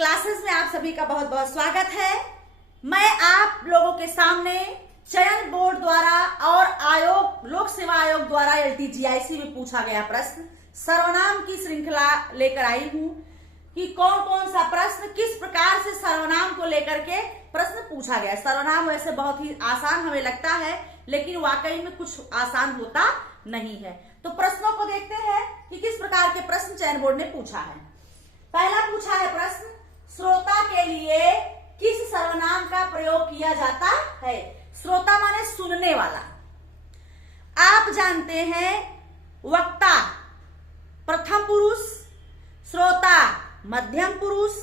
Classes में आप सभी का बहुत बहुत स्वागत है। मैं आप लोगों के सामने चयन बोर्ड द्वारा और आयोग लोक सेवा आयोग द्वारा LTGIC में पूछा गया प्रश्न सर्वनाम की श्रृंखला लेकर आई हूं कि कौन कौन सा प्रश्न किस प्रकार से सर्वनाम को लेकर के प्रश्न पूछा गया। सर्वनाम वैसे बहुत ही आसान हमें लगता है, लेकिन वाकई में कुछ आसान होता नहीं है। तो प्रश्नों को देखते हैं कि किस प्रकार के प्रश्न चयन बोर्ड ने पूछा है। पहला पूछा है प्रश्न, श्रोता के लिए किस सर्वनाम का प्रयोग किया जाता है। श्रोता माने सुनने वाला। आप जानते हैं वक्ता प्रथम पुरुष, श्रोता मध्यम पुरुष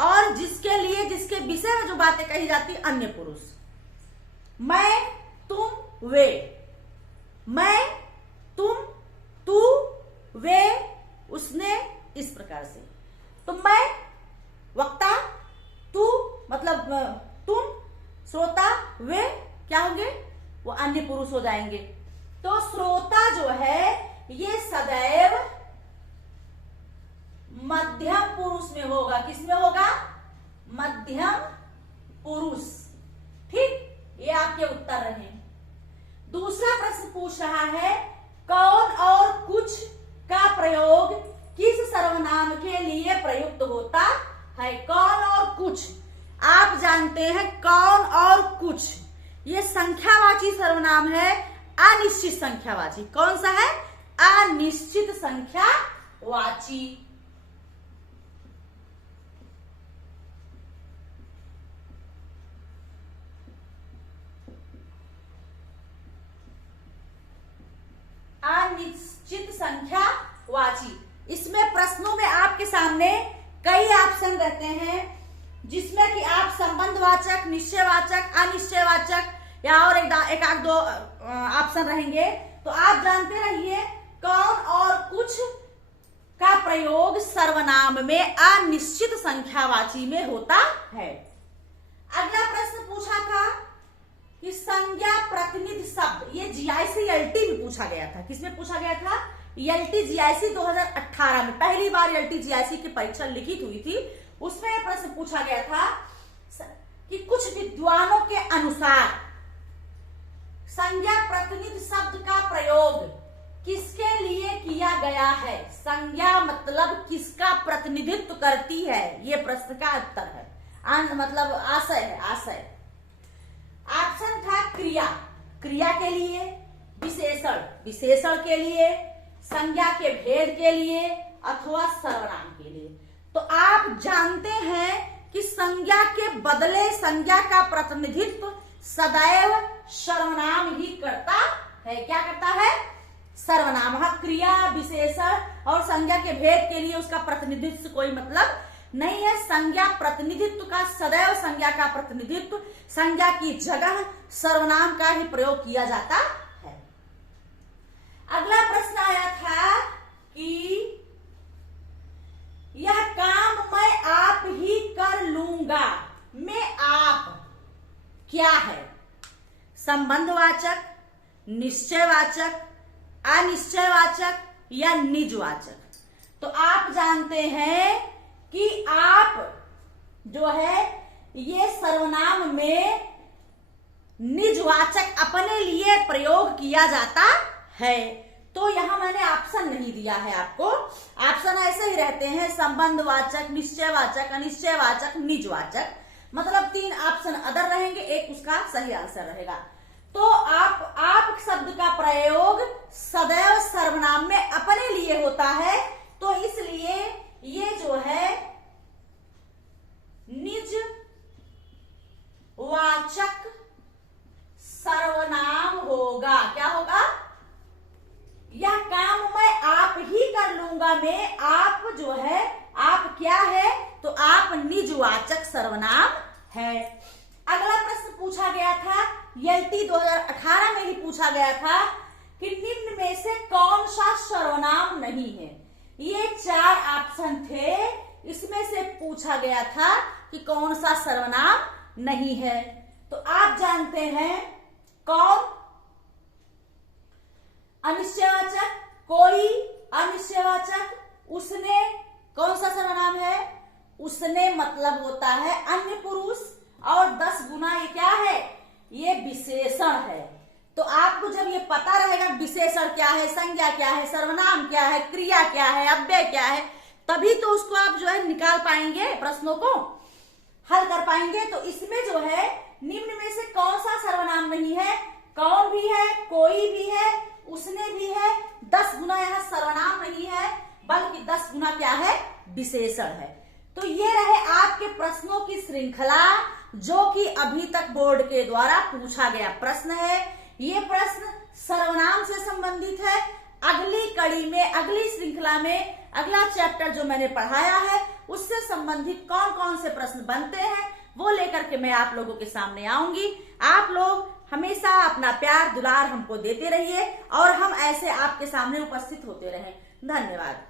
और जिसके लिए जिसके विषय में जो बातें कही जाती अन्य पुरुष। मैं तुम वे, मैं तुम तू वे उसने, इस प्रकार से। तो मैं वक्ता, तू मतलब तुम, श्रोता, वे क्या होंगे, वो अन्य पुरुष हो जाएंगे। तो श्रोता जो है ये सदैव मध्यम पुरुष में होगा। किसमें होगा? मध्यम पुरुष। ठीक, ये आपके उत्तर रहे। दूसरा प्रश्न पूछ रहा है, कौन और कुछ का प्रयोग किस सर्वनाम के लिए प्रयुक्त होता है। कौन और कुछ, आप जानते हैं कौन और कुछ ये संख्यावाची सर्वनाम है, अनिश्चित संख्यावाची। कौन सा है? अनिश्चित संख्यावाची। अनिश्चित संख्यावाची। इसमें प्रश्नों में आपके सामने कई ऑप्शन रहते हैं, जिसमें कि आप संबंधवाचक, निश्चयवाचक, अनिश्चयवाचक या और एक आध दो ऑप्शन रहेंगे। तो आप जानते रहिए कौन और कुछ का प्रयोग सर्वनाम में अनिश्चित संख्यावाची में होता है। अगला प्रश्न पूछा था कि संज्ञा प्रतिनिधि शब्द, ये GIC LT में पूछा गया था। किसमें पूछा गया था? LTGIC 2018 में पहली बार LTGIC की परीक्षा लिखित हुई थी। उसमें यह प्रश्न पूछा गया था कि कुछ विद्वानों के अनुसार संज्ञा प्रतिनिधि शब्द का प्रयोग किसके लिए किया गया है। संज्ञा मतलब किसका प्रतिनिधित्व करती है, ये प्रश्न का उत्तर है। मतलब आशय है, आशय। ऑप्शन था क्रिया, क्रिया के लिए, विशेषण, विशेषण के लिए, संज्ञा के भेद के लिए अथवा सर्वनाम के लिए। तो आप जानते हैं कि संज्ञा के बदले संज्ञा का प्रतिनिधित्व सदैव सर्वनाम ही करता है। क्या करता है? सर्वनाम। हाँ, क्रिया, विशेषण और संज्ञा के भेद के लिए उसका प्रतिनिधित्व कोई मतलब नहीं है। संज्ञा प्रतिनिधित्व का, सदैव संज्ञा का प्रतिनिधित्व, संज्ञा की जगह सर्वनाम का ही प्रयोग किया जाता है। अगला प्रश्न आया था कि यह काम मैं आप ही कर लूंगा में आप क्या है। संबंधवाचक, निश्चयवाचक, अनिश्चयवाचक या निजवाचक। तो आप जानते हैं कि आप जो है ये सर्वनाम में निजवाचक अपने लिए प्रयोग किया जाता है। तो यहां मैंने ऑप्शन नहीं दिया है आपको। ऑप्शन ऐसे ही रहते हैं, संबंधवाचक, निश्चयवाचक, अनिश्चयवाचक, निजवाचक। मतलब 3 ऑप्शन अदर रहेंगे, एक उसका सही आंसर रहेगा। तो आप शब्द का प्रयोग सदैव सर्वनाम में अपने लिए होता है, तो इसलिए ये जो है निजवाचक सर्वनाम होगा। क्या होगा? यह काम मैं आप ही कर लूंगा में आप जो है, आप क्या है? तो आप निजवाचक सर्वनाम है। अगला प्रश्न पूछा गया था, LT 2018 में ही पूछा गया था कि निम्न में से कौन सा सर्वनाम नहीं है। ये 4 ऑप्शन थे, इसमें से पूछा गया था कि कौन सा सर्वनाम नहीं है। तो आप जानते हैं कौन? अनिश्चयवाचक, कोई, अनिश्चयवाचक, उसने, कौन सा सर्वनाम है? उसने मतलब होता है अन्य पुरुष, और 10 गुना ये क्या है, ये विशेषण है। तो आपको जब ये पता रहेगा विशेषण क्या है, संज्ञा क्या है, सर्वनाम क्या है, क्रिया क्या है, अव्यय क्या है, तभी तो उसको आप जो है निकाल पाएंगे, प्रश्नों को हल कर पाएंगे। तो इसमें जो है निम्न में से कौन सा सर्वनाम नहीं है, कौन भी है, कोई भी है, उसने भी है। 10 गुना यहाँ सर्वनाम नहीं है, बल्कि 10 गुना क्या है, विशेषण है। तो ये रहे आपके प्रश्नों की श्रृंखला, जो कि अभी तक बोर्ड के द्वारा पूछा गया प्रश्न है। ये प्रश्न सर्वनाम से संबंधित है। अगली कड़ी में, अगली श्रृंखला में, अगला चैप्टर जो मैंने पढ़ाया है उससे संबंधित कौन कौन से प्रश्न बनते हैं वो लेकर के मैं आप लोगों के सामने आऊंगी। आप लोग हमेशा अपना प्यार दुलार हमको देते रहिए और हम ऐसे आपके सामने उपस्थित होते रहें। धन्यवाद।